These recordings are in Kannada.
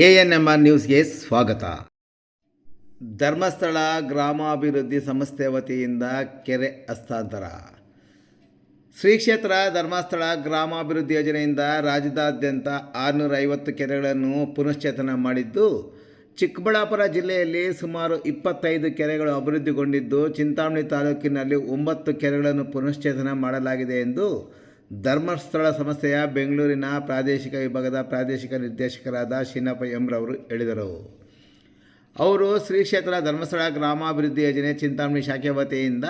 ಎ ಎನ್ ಎಂ ಆರ್ ನ್ಯೂಸ್ಗೆ ಸ್ವಾಗತ. ಧರ್ಮಸ್ಥಳ ಗ್ರಾಮಾಭಿವೃದ್ಧಿ ಸಂಸ್ಥೆ ವತಿಯಿಂದ ಕೆರೆ ಹಸ್ತಾಂತರ. ಶ್ರೀ ಕ್ಷೇತ್ರ ಧರ್ಮಸ್ಥಳ ಗ್ರಾಮಾಭಿವೃದ್ಧಿ ಯೋಜನೆಯಿಂದ ರಾಜ್ಯದಾದ್ಯಂತ ಆರುನೂರ ಐವತ್ತು ಕೆರೆಗಳನ್ನು ಪುನಶ್ಚೇತನ ಮಾಡಿದ್ದು, ಚಿಕ್ಕಬಳ್ಳಾಪುರ ಜಿಲ್ಲೆಯಲ್ಲಿ ಸುಮಾರು ಇಪ್ಪತ್ತೈದು ಕೆರೆಗಳು ಅಭಿವೃದ್ಧಿಗೊಂಡಿದ್ದು, ಚಿಂತಾಮಣಿ ತಾಲೂಕಿನಲ್ಲಿ ಒಂಬತ್ತು ಕೆರೆಗಳನ್ನು ಪುನಶ್ಚೇತನ ಮಾಡಲಾಗಿದೆ ಎಂದು ಧರ್ಮಸ್ಥಳ ಸಂಸ್ಥೆಯ ಬೆಂಗಳೂರಿನ ಪ್ರಾದೇಶಿಕ ವಿಭಾಗದ ಪ್ರಾದೇಶಿಕ ನಿರ್ದೇಶಕರಾದ ಶಿನ್ನಪ್ಪ ಎಂರವರು ಹೇಳಿದರು. ಅವರು ಶ್ರೀ ಕ್ಷೇತ್ರ ಧರ್ಮಸ್ಥಳ ಗ್ರಾಮಾಭಿವೃದ್ಧಿ ಯೋಜನೆ ಚಿಂತಾಮಣಿ ಶಾಖೆ ವತಿಯಿಂದ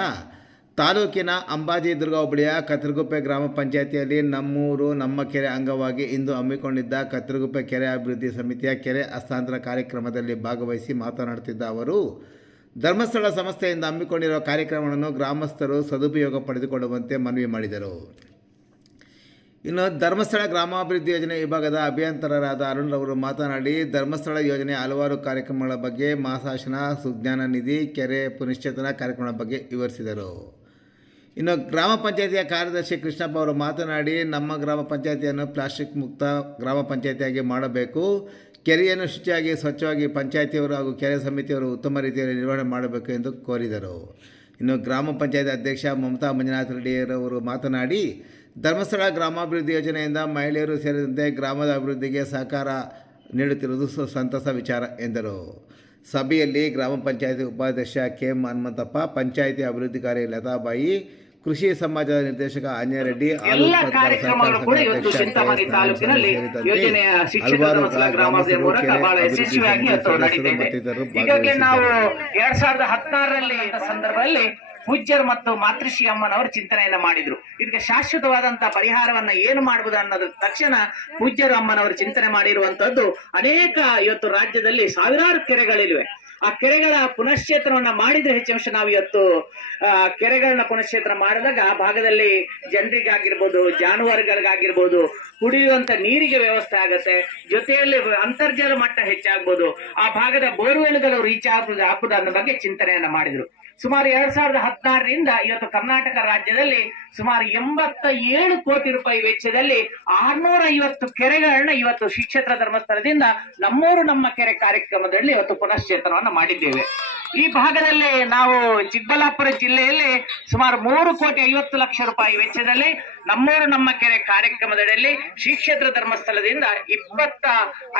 ತಾಲೂಕಿನ ಅಂಬಾಜಿ ದುರ್ಗ ಹೋಬಳಿಯ ಕತ್ತರಗುಪ್ಪೆ ಗ್ರಾಮ ಪಂಚಾಯತಿಯಲ್ಲಿ ನಮ್ಮೂರು ನಮ್ಮ ಕೆರೆ ಅಂಗವಾಗಿ ಇಂದು ಹಮ್ಮಿಕೊಂಡಿದ್ದ ಕತ್ತರಗುಪ್ಪೆ ಕೆರೆ ಅಭಿವೃದ್ಧಿ ಸಮಿತಿಯ ಕೆರೆ ಹಸ್ತಾಂತರ ಕಾರ್ಯಕ್ರಮದಲ್ಲಿ ಭಾಗವಹಿಸಿ ಮಾತನಾಡುತ್ತಿದ್ದ ಅವರು, ಧರ್ಮಸ್ಥಳ ಸಂಸ್ಥೆಯಿಂದ ಹಮ್ಮಿಕೊಂಡಿರುವ ಕಾರ್ಯಕ್ರಮವನ್ನು ಗ್ರಾಮಸ್ಥರು ಸದುಪಯೋಗ ಪಡೆದುಕೊಳ್ಳುವಂತೆ ಮನವಿ ಮಾಡಿದರು. ಇನ್ನು ಧರ್ಮಸ್ಥಳ ಗ್ರಾಮಾಭಿವೃದ್ಧಿ ಯೋಜನೆ ವಿಭಾಗದ ಅಭಿಯಂತರರಾದ ಅರುಣ್ ಅವರು ಮಾತನಾಡಿ, ಧರ್ಮಸ್ಥಳ ಯೋಜನೆ ಹಲವಾರು ಕಾರ್ಯಕ್ರಮಗಳ ಬಗ್ಗೆ ಮಾಸಾಶನ, ಸುಜ್ಞಾನ ನಿಧಿ, ಕೆರೆ ಪುನಶ್ಚೇತನ ಕಾರ್ಯಕ್ರಮಗಳ ಬಗ್ಗೆ ವಿವರಿಸಿದರು. ಇನ್ನು ಗ್ರಾಮ ಪಂಚಾಯತಿಯ ಕಾರ್ಯದರ್ಶಿ ಕೃಷ್ಣಪ್ಪ ಅವರು ಮಾತನಾಡಿ, ನಮ್ಮ ಗ್ರಾಮ ಪಂಚಾಯತಿಯನ್ನು ಪ್ಲಾಸ್ಟಿಕ್ ಮುಕ್ತ ಗ್ರಾಮ ಪಂಚಾಯತಿಯಾಗಿ ಮಾಡಬೇಕು. ಕೆರೆಯನ್ನು ಶುಚಿಯಾಗಿ, ಸ್ವಚ್ಛವಾಗಿ ಪಂಚಾಯತಿಯವರು ಹಾಗೂ ಕೆರೆ ಸಮಿತಿಯವರು ಉತ್ತಮ ರೀತಿಯಲ್ಲಿ ನಿರ್ವಹಣೆ ಮಾಡಬೇಕು ಎಂದು ಕೋರಿದರು. ಇನ್ನು ಗ್ರಾಮ ಪಂಚಾಯತ್ ಅಧ್ಯಕ್ಷ ಮಮತಾ ಮಂಜುನಾಥ ರೆಡ್ಡಿಯರವರು ಮಾತನಾಡಿ, ಧರ್ಮಸ್ಥಳ ಗ್ರಾಮಾಭಿವೃದ್ಧಿ ಯೋಜನೆಯಿಂದ ಮಹಿಳೆಯರು ಸೇರಿದಂತೆ ಗ್ರಾಮದ ಅಭಿವೃದ್ಧಿಗೆ ಸಹಕಾರ ನೀಡುತ್ತಿರುವುದು ಸಂತಸ ವಿಚಾರ ಎಂದರು. ಸಭೆಯಲ್ಲಿ ಗ್ರಾಮ ಪಂಚಾಯತಿ ಉಪಾಧ್ಯಕ್ಷ ಕೆ. ಹನುಮಂತಪ್ಪ ಪಂಚಾಯತಿ ಅಭಿವೃದ್ಧಿಕಾರಿ ಲತಾಬಾಯಿ ಕೃಷಿ ಸಮಾಜದ ನಿರ್ದೇಶಕ ಆಂಜನೇಯ ರೆಡ್ಡಿ ಹಾಲು ಉತ್ಪಾದಕರ ಸಹಕಾರ ಹಲವಾರು ಗ್ರಾಮಸ್ಥರು, ಮತ್ತಿತರರು. ಎರಡ್ ಸಾವಿರದ ಹದಿನಾರರಲ್ಲಿ ಸಂದರ್ಭದಲ್ಲಿ ಪೂಜ್ಯರು ಮತ್ತು ಮಾತೃಶ್ರೀ ಅಮ್ಮನವರು ಚಿಂತನೆಯನ್ನ ಮಾಡಿದ್ರು. ಇದಕ್ಕೆ ಶಾಶ್ವತವಾದಂತಹ ಪರಿಹಾರವನ್ನ ಏನು ಮಾಡಬಹುದು ಅನ್ನೋದ್ರ ತಕ್ಷಣ ಪೂಜ್ಯರು ಅಮ್ಮನವರು ಚಿಂತನೆ ಮಾಡಿರುವಂತದ್ದು ಅನೇಕ ಇವತ್ತು ರಾಜ್ಯದಲ್ಲಿ ಸಾವಿರಾರು ಕೆರೆಗಳಿವೆ. ಆ ಕೆರೆಗಳ ಪುನಶ್ಚೇತನವನ್ನ ಮಾಡಿದ್ರೆ ಹೆಚ್ಚಾಂಶ ನಾವು ಇವತ್ತು ಆ, ಕೆರೆಗಳನ್ನ ಪುನಶ್ಚೇತನ ಮಾಡಿದಾಗ ಆ ಭಾಗದಲ್ಲಿ ಜನರಿಗಾಗಿರ್ಬೋದು ಜಾನುವಾರುಗಳಿಗಾಗಿರ್ಬೋದು ಕುಡಿಯುವಂತ ನೀರಿಗೆ ವ್ಯವಸ್ಥೆ ಆಗುತ್ತೆ. ಜೊತೆಯಲ್ಲಿ ಅಂತರ್ಜಲ ಮಟ್ಟ ಹೆಚ್ಚಾಗ್ಬೋದು. ಆ ಭಾಗದ ಬೋರ್ವೆಲ್ಗಳು ರೀಚ್ ಆಗುದು ಅನ್ನೋ ಬಗ್ಗೆ ಚಿಂತನೆಯನ್ನ ಮಾಡಿದ್ರು. ಸುಮಾರು ಎರಡ್ ಸಾವಿರದ ಹದಿನಾರರಿಂದ ಇವತ್ತು ಕರ್ನಾಟಕ ರಾಜ್ಯದಲ್ಲಿ ಸುಮಾರು ಎಂಬತ್ತ ಏಳು ಕೋಟಿ ರೂಪಾಯಿ ವೆಚ್ಚದಲ್ಲಿ ಆರ್ನೂರ ಐವತ್ತು ಕೆರೆಗಳನ್ನ ಇವತ್ತು ಶ್ರೀಕ್ಷೇತ್ರ ಧರ್ಮಸ್ಥಳದಿಂದ ನಮ್ಮೂರು ನಮ್ಮ ಕೆರೆ ಕಾರ್ಯಕ್ರಮದಲ್ಲಿ ಇವತ್ತು ಪುನಶ್ಚೇತನವನ್ನು ಮಾಡಿದ್ದೇವೆ. ಈ ಭಾಗದಲ್ಲಿ ನಾವು ಚಿಕ್ಕಬಳ್ಳಾಪುರ ಜಿಲ್ಲೆಯಲ್ಲಿ ಸುಮಾರು ಮೂರು ಕೋಟಿ ಐವತ್ತು ಲಕ್ಷ ರೂಪಾಯಿ ವೆಚ್ಚದಲ್ಲಿ ನಮ್ಮೂರು ನಮ್ಮ ಕೆರೆ ಕಾರ್ಯಕ್ರಮದಡಿಯಲ್ಲಿ ಶ್ರೀ ಕ್ಷೇತ್ರ ಧರ್ಮಸ್ಥಳದಿಂದ ಇಪ್ಪತ್ತ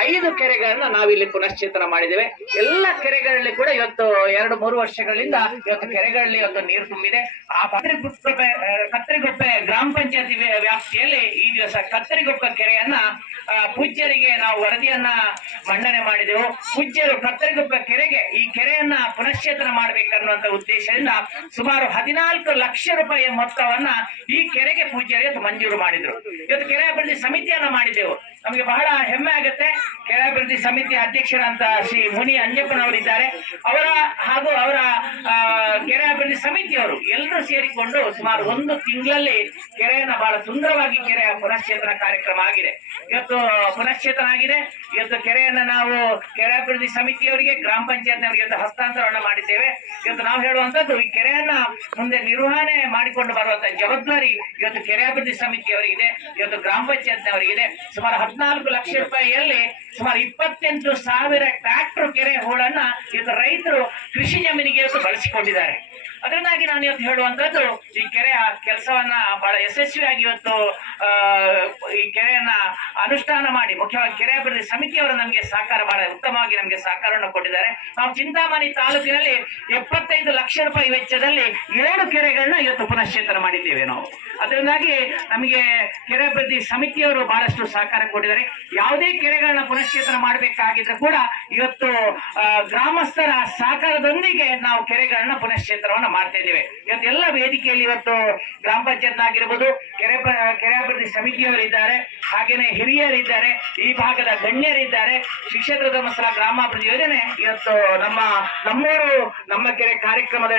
ಐದು ಕೆರೆಗಳನ್ನ ನಾವಿಲ್ಲಿ ಪುನಶ್ಚೇತನ ಮಾಡಿದ್ದೇವೆ. ಎಲ್ಲ ಕೆರೆಗಳಲ್ಲಿ ಕೂಡ ಇವತ್ತು ಎರಡು ಮೂರು ವರ್ಷಗಳಿಂದ ಇವತ್ತು ಕೆರೆಗಳಲ್ಲಿ ಇವತ್ತು ನೀರು ತುಂಬಿದೆ. ಆ ಕತ್ತರಿಗುಪ್ಪೆ ಕತ್ತರಿಗುಪ್ಪೆ ಗ್ರಾಮ ಪಂಚಾಯತಿ ವ್ಯಾಪ್ತಿಯಲ್ಲಿ ಈ ದಿವಸ ಕತ್ತರಿಗೊಪ್ಪ ಕೆರೆಯನ್ನ ಪೂಜ್ಯರಿಗೆ ನಾವು ವರದಿಯನ್ನ ಮಂಡನೆ ಮಾಡಿದೆವು. ಪೂಜ್ಯರು ಕತ್ತರಿಗೊಪ್ಪ ಕೆರೆಗೆ ಈ ಕೆರೆಯನ್ನ ಪುನಶ್ಚೇತನ ಮಾಡಬೇಕನ್ನುವಂತ ಉದ್ದೇಶದಿಂದ ಸುಮಾರು ಹದಿನಾಲ್ಕು ಲಕ್ಷ ರೂಪಾಯಿಯ ಮೊತ್ತವನ್ನ ಈ ಕೆರೆಗೆ ಪೂಜ್ಯರು ಮಂಜೂರು ಮಾಡಿದ್ರು. ಇವತ್ತು ಕೆರೆ ಅಭಿವೃದ್ಧಿ ಸಮಿತಿಯನ್ನ ಮಾಡಿದೆವು ನಮಗೆ ಬಹಳ ಹೆಮ್ಮೆ ಆಗುತ್ತೆ. ಅಭಿವೃದ್ಧಿ ಸಮಿತಿ ಅಧ್ಯಕ್ಷರಂತ ಶ್ರೀ ಮುನಿ ಅಂಜಪ್ಪನವರಿದ್ದಾರೆ ಅವರ ಹಾಗೂ ಅವರ ಕೆರೆ ಅಭಿವೃದ್ಧಿ ಸಮಿತಿಯವರು ಎಲ್ಲರೂ ಸೇರಿಕೊಂಡು ಸುಮಾರು ಒಂದು ತಿಂಗಳಲ್ಲಿ ಕೆರೆಯನ್ನ ಬಹಳ ಸುಂದರವಾಗಿ ಕೆರೆಯ ಪುನಶ್ಚೇತನ ಕಾರ್ಯಕ್ರಮ ಆಗಿದೆ. ಇವತ್ತು ಪುನಶ್ಚೇತನ ಆಗಿದೆ. ಇವತ್ತು ಕೆರೆಯನ್ನ ನಾವು ಕೆರೆ ಅಭಿವೃದ್ಧಿ ಸಮಿತಿಯವರಿಗೆ, ಗ್ರಾಮ ಪಂಚಾಯತ್ನವರಿಗೆ ಇವತ್ತು ಹಸ್ತಾಂತರವನ್ನ ಮಾಡಿದ್ದೇವೆ. ಇವತ್ತು ನಾವು ಹೇಳುವಂತದ್ದು ಈ ಕೆರೆಯನ್ನ ಮುಂದೆ ನಿರ್ವಹಣೆ ಮಾಡಿಕೊಂಡು ಬರುವಂತ ಜವಾಬ್ದಾರಿ ಇವತ್ತು ಕೆರೆ ಅಭಿವೃದ್ಧಿ ಸಮಿತಿಯವರಿಗಿದೆ. ಇವತ್ತು ಗ್ರಾಮ ಪಂಚಾಯತ್ನವರಿಗಿದೆ. ಸುಮಾರು ಹದಿನಾಲ್ಕು ಲಕ್ಷ ರೂಪಾಯಿಯಲ್ಲಿ ಸುಮಾರು ಇಪ್ಪತ್ತೆಂಟು ಸಾವಿರ ಟ್ರ್ಯಾಕ್ಟರ್ ಕೆರೆ ಹೋಳನ್ನ ಇದು ರೈತರು ಕೃಷಿ ಜಮೀನಿಗೆ ಬಳಸಿಕೊಂಡಿದ್ದಾರೆ. ಅದರಿಂದಾಗಿ ನಾನು ಇವತ್ತು ಹೇಳುವಂತದ್ದು ಈ ಕೆರೆ ಆ ಕೆಲಸವನ್ನ ಬಹಳ ಯಶಸ್ವಿಯಾಗಿ ಇವತ್ತು ಈ ಕೆರೆಯನ್ನ ಅನುಷ್ಠಾನ ಮಾಡಿ, ಮುಖ್ಯವಾಗಿ ಕೆರೆ ಅಭಿವೃದ್ಧಿ ಸಮಿತಿಯವರು ನಮಗೆ ಸಹಕಾರ ಬಹಳ ಉತ್ತಮವಾಗಿ ನಮಗೆ ಸಹಕಾರವನ್ನು ಕೊಟ್ಟಿದ್ದಾರೆ. ನಾವು ಚಿಂತಾಮಣಿ ತಾಲೂಕಿನಲ್ಲಿ ಎಪ್ಪತ್ತೈದು ಲಕ್ಷ ರೂಪಾಯಿ ವೆಚ್ಚದಲ್ಲಿ ಏಳು ಕೆರೆಗಳನ್ನ ಇವತ್ತು ಪುನಶ್ಚೇತನ ಮಾಡಿದ್ದೇವೆ ನಾವು. ಅದರಿಂದಾಗಿ ನಮಗೆ ಕೆರೆ ಅಭಿವೃದ್ಧಿ ಸಮಿತಿಯವರು ಬಹಳಷ್ಟು ಸಹಕಾರ ಕೊಟ್ಟಿದ್ದಾರೆ. ಯಾವುದೇ ಕೆರೆಗಳನ್ನ ಪುನಶ್ಚೇತನ ಮಾಡಬೇಕಾಗಿದ್ರೂ ಕೂಡ ಇವತ್ತು ಗ್ರಾಮಸ್ಥರ ಸಹಕಾರದೊಂದಿಗೆ ನಾವು ಕೆರೆಗಳನ್ನ ಪುನಶ್ಚೇತನವನ್ನ ಮಾಡ್ತಾ ಇದ್ದೇವೆ. ಇವತ್ತು ಎಲ್ಲ ವೇದಿಕೆಯಲ್ಲಿ ಇವತ್ತು ಗ್ರಾಮ ಪಂಚಾಯತ್ ಆಗಿರ್ಬೋದು ಕೆರೆ ಕೆರೆ ಅಭಿವೃದ್ಧಿ ಸಮಿತಿಯವರಿದ್ದಾರೆ, ಹಾಗೇನೆ ಹಿರಿಯರಿದ್ದಾರೆ, ಈ ಭಾಗದ ಗಣ್ಯರಿದ್ದಾರೆ. ಶಿಕ್ಷಕರ ಧರ್ಮಸ್ಥಳ ಗ್ರಾಮಾಭಿವೃದ್ಧಿ ಯೋಜನೆ ಇವತ್ತು ನಮ್ಮ, ನಮ್ಮೂರು, ನಮ್ಮ ಕೆರೆ ಕಾರ್ಯಕ್ರಮದ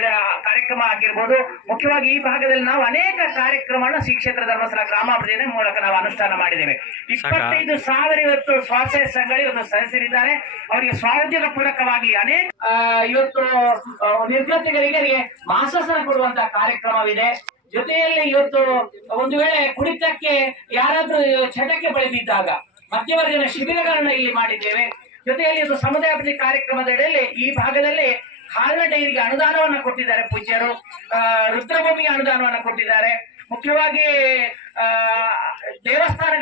ಕಾರ್ಯಕ್ರಮ ಆಗಿರ್ಬೋದು. ಮುಖ್ಯವಾಗಿ ಈ ಭಾಗದಲ್ಲಿ ನಾವು ಅನೇಕ ಕಾರ್ಯಕ್ರಮಗಳನ್ನ ಶ್ರೀ ಕ್ಷೇತ್ರ ಧರ್ಮಸ್ಥಳ ಗ್ರಾಮಾಭಿವೃದ್ಧಿ ಮೂಲಕ ನಾವು ಅನುಷ್ಠಾನ ಮಾಡಿದ್ದೇವೆ. ಇಪ್ಪತ್ತೈದು ಸಾವಿರ ಇವತ್ತು ಸ್ವಾಸ್ಥ್ಯ ಸಂಘಗಳು ಇವತ್ತು ಸದಸ್ಯರಿದ್ದಾರೆ ಅವರಿಗೆ ಸ್ವಾರೋದ್ಯೋಗ ಪೂರಕವಾಗಿ ಅನೇಕ ಇವತ್ತು ನಿರ್ಗತಿಗಳಿಗೆ ಮಾಸಾಸನ ಕೊಡುವಂತಹ ಕಾರ್ಯಕ್ರಮವಿದೆ. ಜೊತೆಯಲ್ಲಿ ಇವತ್ತು ಒಂದು ವೇಳೆ ಕುಡಿತಕ್ಕೆ ಯಾರಾದ್ರೂ ಚಟಕ್ಕೆ ಬಳಿದಿದ್ದಾಗ ಬಿದ್ದಾಗ ಮಧ್ಯವರ್ಗದ ಶಿಬಿರಗಳನ್ನ ಇಲ್ಲಿ ಮಾಡಿದ್ದೇವೆ. ಜೊತೆಯಲ್ಲಿ ಇದು ಸಮುದಾಯ ಕಾರ್ಯಕ್ರಮದಡಿಯಲ್ಲಿ ಈ ಭಾಗದಲ್ಲಿ ಹಾಲಿನ ಡೈರಿಗೆ ಅನುದಾನವನ್ನ ಕೊಟ್ಟಿದ್ದಾರೆ ಪೂಜ್ಯರು. ರುದ್ರಭೂಮಿಗೆ ಅನುದಾನವನ್ನ ಕೊಟ್ಟಿದ್ದಾರೆ. ಮುಖ್ಯವಾಗಿ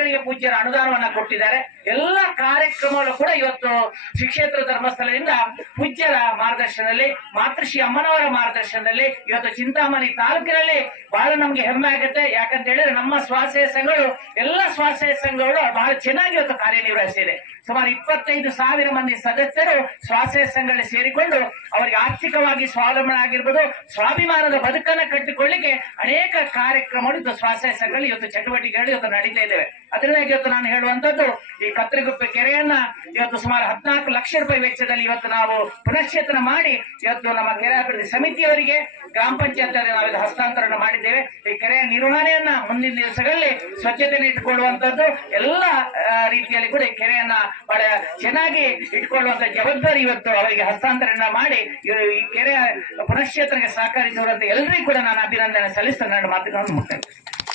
ದೇವಸ್ಥಾನಗಳಿಗೆ ಪೂಜ್ಯರ ಅನುದಾನವನ್ನ ಕೊಟ್ಟಿದ್ದಾರೆ. ಎಲ್ಲ ಕಾರ್ಯಕ್ರಮಗಳು ಕೂಡ ಇವತ್ತು ಶ್ರೀ ಧರ್ಮಸ್ಥಳದಿಂದ ಪೂಜ್ಯರ ಮಾರ್ಗದರ್ಶನದಲ್ಲಿ, ಮಾತೃಶ್ರೀ ಅಮ್ಮನವರ ಮಾರ್ಗದರ್ಶನದಲ್ಲಿ ಇವತ್ತು ಚಿಂತಾಮಣಿ ತಾಲೂಕಿನಲ್ಲಿ ಬಹಳ ನಮ್ಗೆ ಹೆಮ್ಮೆ ಆಗುತ್ತೆ. ಯಾಕಂತ ಹೇಳಿದ್ರೆ ನಮ್ಮ ಸ್ವಸಹಾಯ ಸಂಘಗಳು, ಎಲ್ಲ ಸ್ವಸಹಾಯ ಸಂಘಗಳು ಬಹಳ ಚೆನ್ನಾಗಿ ಇವತ್ತು ಕಾರ್ಯನಿರ್ವಹಿಸಿದೆ. ಸುಮಾರು ಇಪ್ಪತ್ತೈದು ಸಾವಿರ ಮಂದಿ ಸದಸ್ಯರು ಸ್ವಸಹಾಯ ಸಂಘಗಳಲ್ಲಿ ಸೇರಿಕೊಂಡು ಅವರಿಗೆ ಆರ್ಥಿಕವಾಗಿ ಸ್ವಾವಲಂಬನೆ ಆಗಿರ್ಬೋದು, ಸ್ವಾಭಿಮಾನದ ಬದುಕನ್ನು ಕಟ್ಟಿಕೊಳ್ಳಿಕ್ಕೆ ಅನೇಕ ಕಾರ್ಯಕ್ರಮಗಳು ಇವತ್ತು ಸ್ವಸಹಾಯ ಸಂಘಗಳು ಇವತ್ತು ಚಟುವಟಿಕೆಗಳು ಇವತ್ತು ನಡೀತಾ ಇದ್ದೇವೆ. ಅದರಿಂದ ಇವತ್ತು ನಾನು ಹೇಳುವಂತದ್ದು ಈ ಕತ್ತರಿಗುಪ್ಪೆ ಕೆರೆಯನ್ನ ಇವತ್ತು ಸುಮಾರು ಹದಿನಾಲ್ಕು ಲಕ್ಷ ರೂಪಾಯಿ ವೆಚ್ಚದಲ್ಲಿ ಇವತ್ತು ನಾವು ಪುನಶ್ಚೇತನ ಮಾಡಿ ಇವತ್ತು ನಮ್ಮ ಕೆರೆ ಅಭಿವೃದ್ಧಿ ಸಮಿತಿಯವರಿಗೆ ಗ್ರಾಮ ಪಂಚಾಯತ್ ನಾವು ಇದು ಹಸ್ತಾಂತರಣ ಮಾಡಿದ್ದೇವೆ. ಈ ಕೆರೆಯ ನಿರ್ವಹಣೆಯನ್ನ ಮುಂದಿನ ದಿವಸಗಳಲ್ಲಿ ಸ್ವಚ್ಛತೆಯನ್ನು ಇಟ್ಟುಕೊಳ್ಳುವಂತದ್ದು ಎಲ್ಲ ರೀತಿಯಲ್ಲಿ ಕೂಡ ಈ ಕೆರೆಯನ್ನ ಬಹಳ ಚೆನ್ನಾಗಿ ಇಟ್ಕೊಳ್ಳುವಂತ ಜವಾಬ್ದಾರಿ ಇವತ್ತು ಅವರಿಗೆ ಹಸ್ತಾಂತರಣ ಮಾಡಿ ಈ ಕೆರೆಯ ಪುನಶ್ಚೇತನಕ್ಕೆ ಸಹಕರಿಸುವಂತ ಎಲ್ಲರಿಗೂ ಕೂಡ ನಾನು ಅಭಿನಂದನೆ ಸಲ್ಲಿಸ್ತೇನೆ. ಮಾತುಗಳನ್ನು ಮುಕ್ತಾಯ